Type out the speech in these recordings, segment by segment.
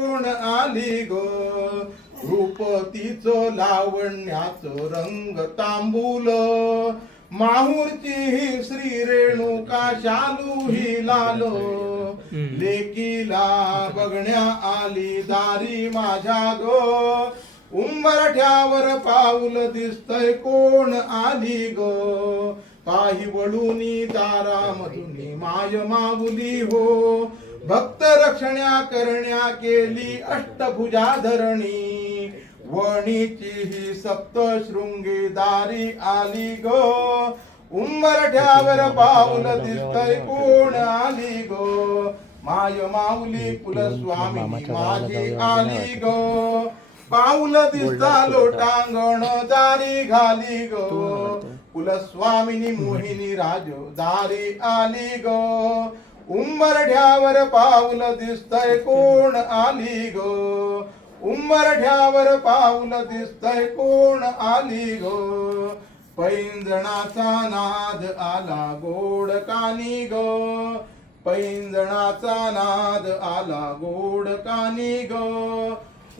कोण आली ग रूप तिचं लावण्याचं रंग तांबूल माहूरची ही श्री रेणुका शालू ही लाल लेकीला बघण्या आली दारी माझ्या ग उंबरठ्यावर पाऊल दिसतय कोण आली ग पाही वळूनी दारामधून माय माऊली हो भक्त रक्षण्या करण्या केली अष्टभुजा धरणी वणीची ही सप्तशृंगी दारी आली ग उंबरठ्यावर पाऊल दिसतय कोण आली ग माय माऊली कुलस्वामी माझी आली ग पाऊल दिसता लोटांगण दारी घाली ग कुलस्वामिनी मोहिनी राज दारी आली ग उंबरठ्यावर पाऊल दिसतय कोण आली ग उंबरठ्यावर पाऊल दिसतय कोण आली ग पैंजणाचा नाद आला गोड कानी ग पैंजणाचा नाद आला गोड कानी ग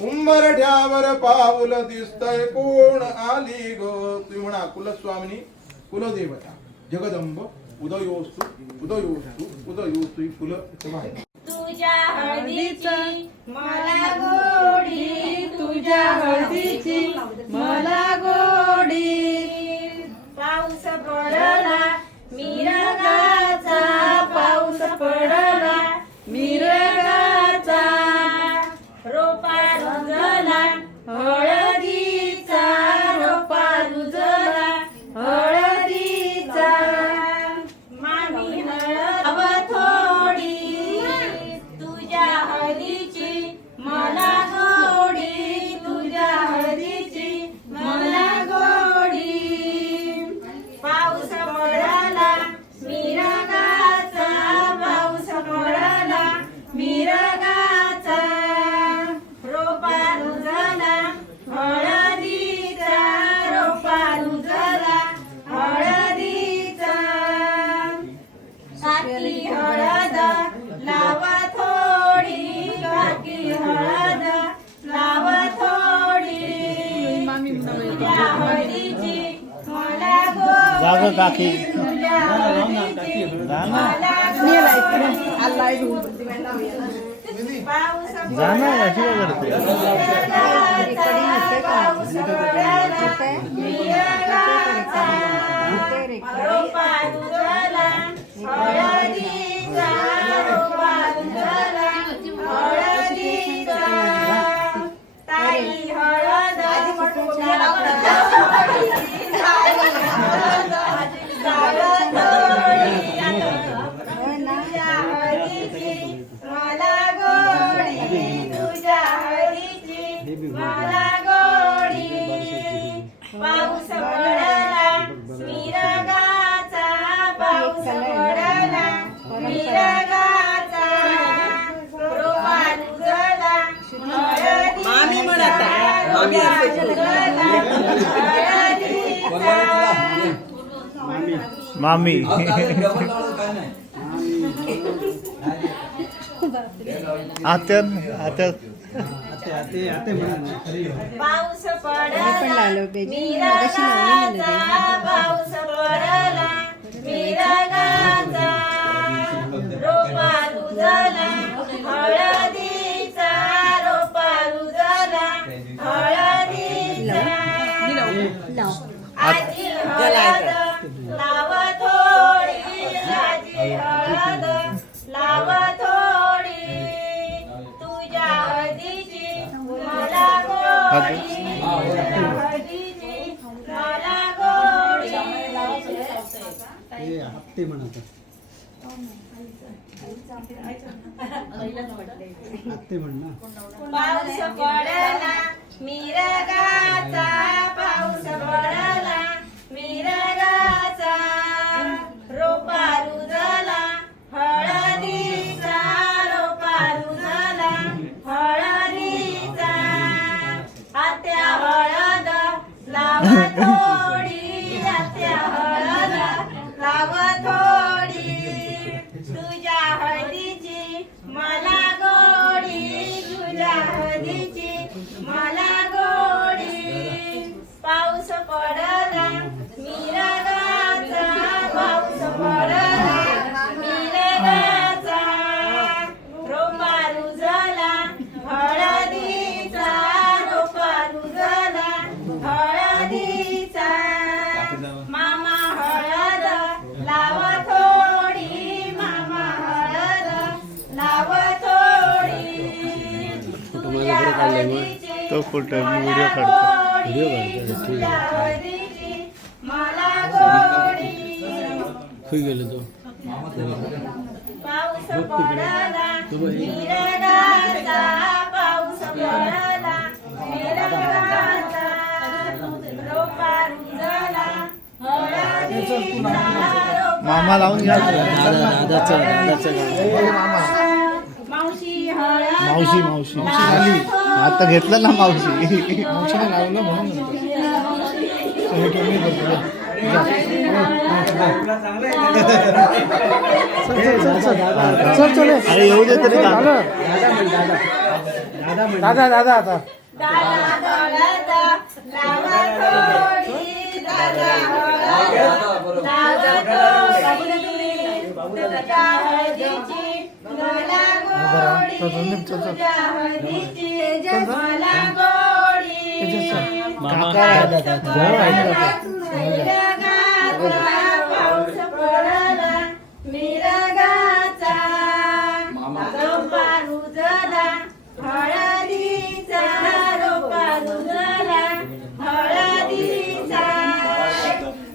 उंबरठ्यावर पाऊल दिसतय कोण आली ग तुम्ही म्हणा कुलस्वामिनी कुलदेवता जगदंब उदयोस्तु उदयोस्तु उदयोस्तु फुल तुझ्या हळदीची मला गोडी तुझ्या हळदीची मला गोडी पाऊस पडला मिरगाचा पाऊस पडला मिरगाचा रोपा रुजला हळदीचा रोपा रुजला हळदीचा मामी हळद थोडी तुझ्या हळदीची मला गोडी तुझ्या हळदीची मला गोडी पाऊस पडला मिरगाचा पाऊस पडला मिरगाचा रोपा रुजला हळदीचा रोपा रुजला हळदीचा काकी हळद लावा थोडी काकी हळद लावा थोडी तुझ्या हळदीची मला गोडी काकी तुझ्या हळदीची मला पाऊस रोपा रुजला हळदीचा रोपा रुजला हळदीचा ताई हळद तुझ्या हळदीची मला गोडी तुझ्या हळदीची मला गोडी पाऊस पडला मिरगाचा पाऊस पडला मिरगाचा रोपा रुजला हळदीचा मामी आत्या आत्या पाऊस पडला मिरगाचा पाऊस पडला मिरगाचा रोपा रुजला हळदीचा रोपा रुजला हळदीचा आजी हळद लावा थोडी आजी हळद लावा थोडी तुझ्या हळदीची मला गोडी तुझ्या हळदीची मला गोडी पाऊस पडला मिरगाचा पाऊस पडला मिरगाचा रोपा रुजला हळदीचा रोपा रुजला हळदीचा आत्या हळद लावा थोडी आत्या हळद लावा थोडी तुझ्या हळदीची मला गोडी तुझ्या हळदीची मला गोडी पाऊस पडला मिरगाचा पाऊस पडला मिरगाचा रोपा रुजला हळदीचा रोपा रुजला हळदीचा मामा हळद लाव थोडी मामा हळद लाव थोडी तुझ्या हळदीची तो फोटो मला व्हिडिओ काढतो. गोडी, तुझ्या हळदीची मला गोडी पाऊस पडला मिरगाचा पाऊस पडला मिरगाचा रोपा रुजला हळदीचा मामा लावून घ्या. मावशी हळद मावशी मावशी आता घेतलं ना मावशी. मावशीने लावलं म्हणून अरे येऊ दे तरी दादा दादा आता दादा हळद लावा थोडी दादा हळद लावा थोडी तुझ्या हळदीची मला गोडी तुझ्या हळदीची मला गोडी पाऊस पडला मिरगाचा रोपा रुजला हळदीचा रोपा रुजला हळदीचा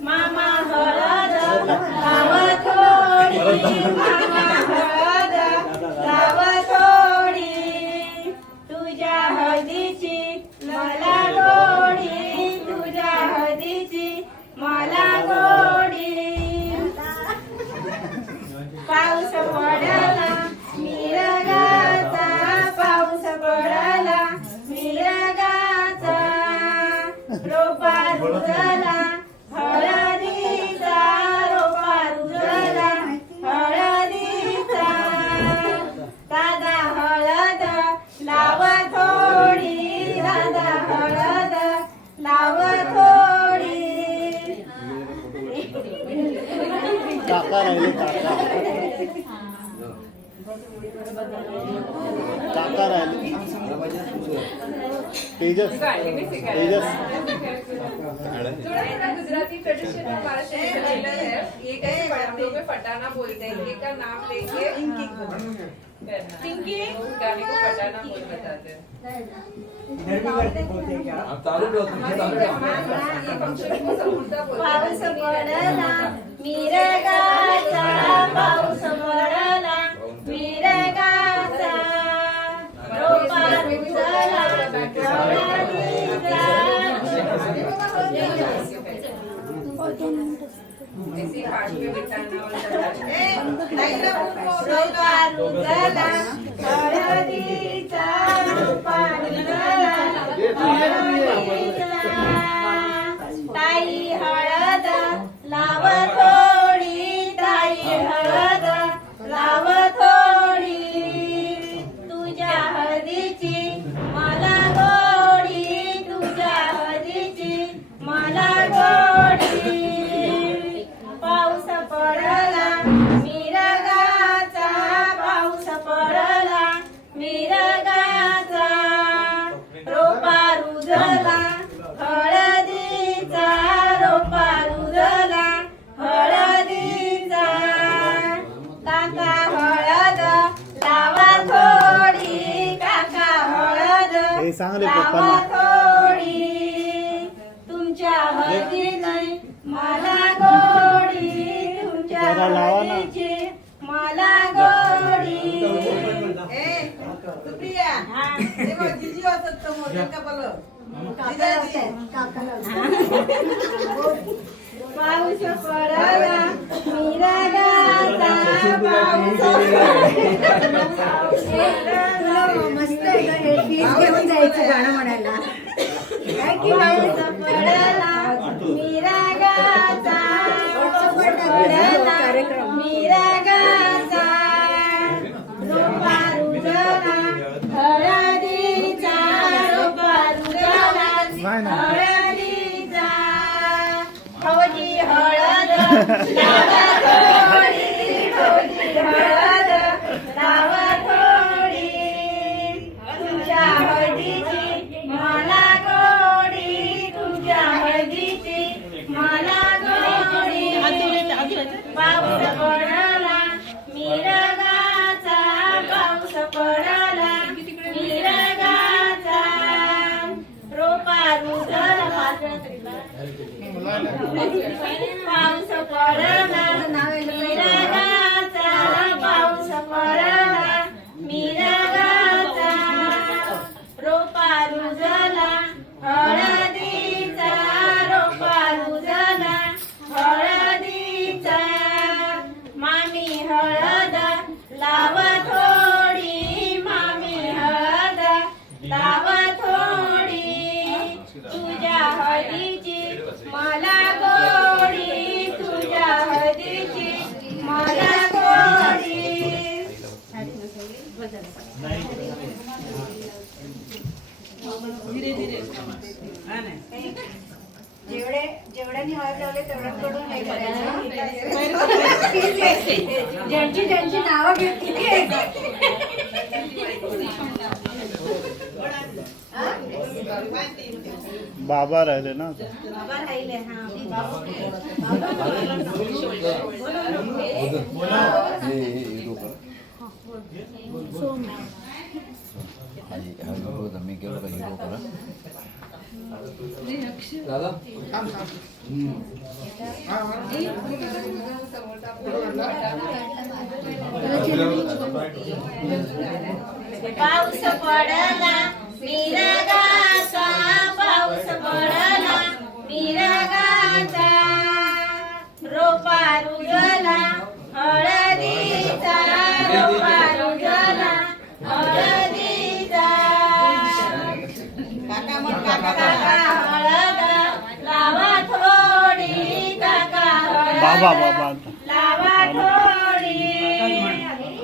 मामा हळद लाव थोडी मामा हळद लाव थोडी तुझ्या हळदीची मला गोडी तुझ्या हळदीची मला गोडी पाऊस पडला मिरगाचा पाऊस पडला मिरगाचा रोपा रुजला हळदीचा रोपा रुजला हळदीचा दादा हळद लाव थोडी दादा हळद लाव थोडी काका राहिले काका राहिले तेजस तेजस गुजराती ट्रेडिशन में महाराष्ट्र में कल्चर है। ये कैसे हम लोग में फटाना बोलते हैं। ये का नाम लेके पिंकी गाने को फटाना बोल बताते हैं। ये फंक्शन को समूर्ता बोलते पाऊस हैं। पडला मिरगाचा पाऊस पडला मिरगाचा रोपा रुजला ऐसी पाठ में बिठाना और रोपा रुजला हळदीचा रोपा रुजला हळदीचा ताई हळद लाव थोडी ताई हळद लाव थोडी तुझ्या हळदीची मला गोडी तुझ्या हळदीची मला गोडी पाऊस पडला मिरगाचा पाऊस पडला मिरगाचा रोपा रुजला हळदीचा रोपा रुजला हळदीचा काका हळद लावा थोडी काका हळद हे सांग रे लावा पप्पांना. थोडी तुमच्या हळदीने मला गोडी तुमच्या जरा लावा ना. हळदीची मला गोडी पाऊस पडला मिरगाचा पाऊस मस्त घेऊन जायचं गाणं म्हणायला पाऊस पडला मिरगाचा पडला मिरगाचा रोपा रुजला हळदीचा हळद लावा थोडी तुझ्या हळदीची मला गोडी तुझ्या हळदीची मला गोडी पाऊस पडला मिरगाचा पाऊस पडला मिरगाचा रोपा रुजला पाऊस पडला मिरगाचा पाऊस पडला मिरगाचा रोपा रुजला हळदीचा रोपा रुजला हळदीचा मामी हळद लाव थोडी मामी हळद लाव थोडी तुझ्या हळदीची मला गोडी तुझ्या हळदीची मला गोडी जेवढ्यांनी हळद लावले तेवढ्यांकडून नाही करायचं. ज्यांची ज्यांची नावं घेतली बाबा राहिले ना आता. बाबा राहिले मी केलं का हिरो करा पाऊस पडला मिरगाचा पाऊस पडला मिरगाचा रोपा रुजला हळदीचा रोपा रुजला हळदीचा काका हळद लावा थोडी काका बाबा हळद बाबा लावा थोडी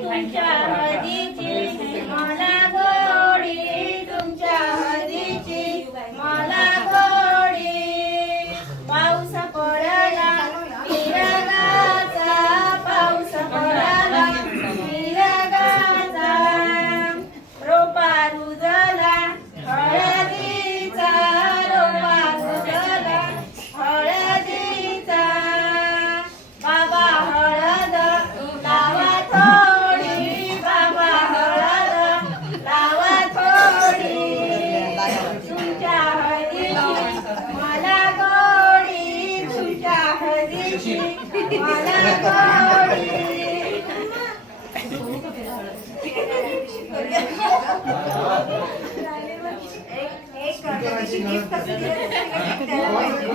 तुमच्या हळदीची मला गोडी तुमच्या हळदीची मला गोडी पाऊस पडला मिरगाचा पाऊस पडला मिरगाचा रोपा रुजला हळदीचा रोपा रुजला हळदीचा बाबा हळद लावा थोडी बाबा हळद लावा थोडी तुमच्या हळदीची मला गोडी तुमच्या हळदीची मला गोडी एक करण्याची gift कसं दिलं त्याला माहिती.